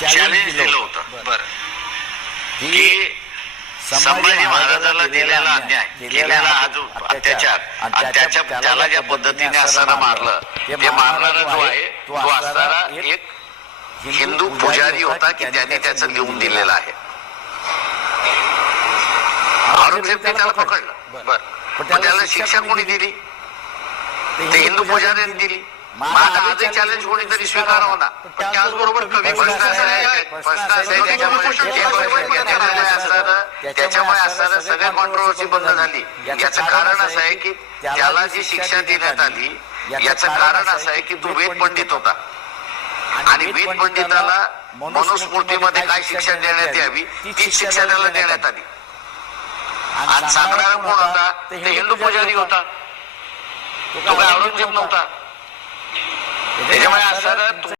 Challenge दिलं होतं बरं की संभाजी महाराजाला दिलेला अन्याय, केलेला हा जो अत्याचार आणि त्याला ज्या पद्धतीने असताना मारलं, ते मारणारा जो आहे तो असणारा एक हिंदू पुजारी होता की त्यांनी त्याचं लिहून दिलेलं आहे. औरंगजेबने त्याला पकडलं बरं, पण त्याला शिक्षा कोणी दिली? ते हिंदू पुजाऱ्यांनी दिली. आजही चॅलेंज कोणीतरी स्वीकारावं ना. पण त्याचबरोबर कमी त्याच्यामुळे असणारं सगळ्या कॉन्ट्रोवर्सी बंद झाली. याचं कारण असं आहे की त्याला जी शिक्षा देण्यात आली याचं कारण असं आहे की तो वेद पंडित होता आणि वेद पंडिताला मनुस्मृतीमध्ये काय शिक्षा देण्यात यावी तीच शिक्षा त्याला देण्यात आली. आणि सांगणारा कोण होता? ते हिंदू पुजारी होता, तो काय औरंगजेब नव्हता. त्याच्यामुळे असणारं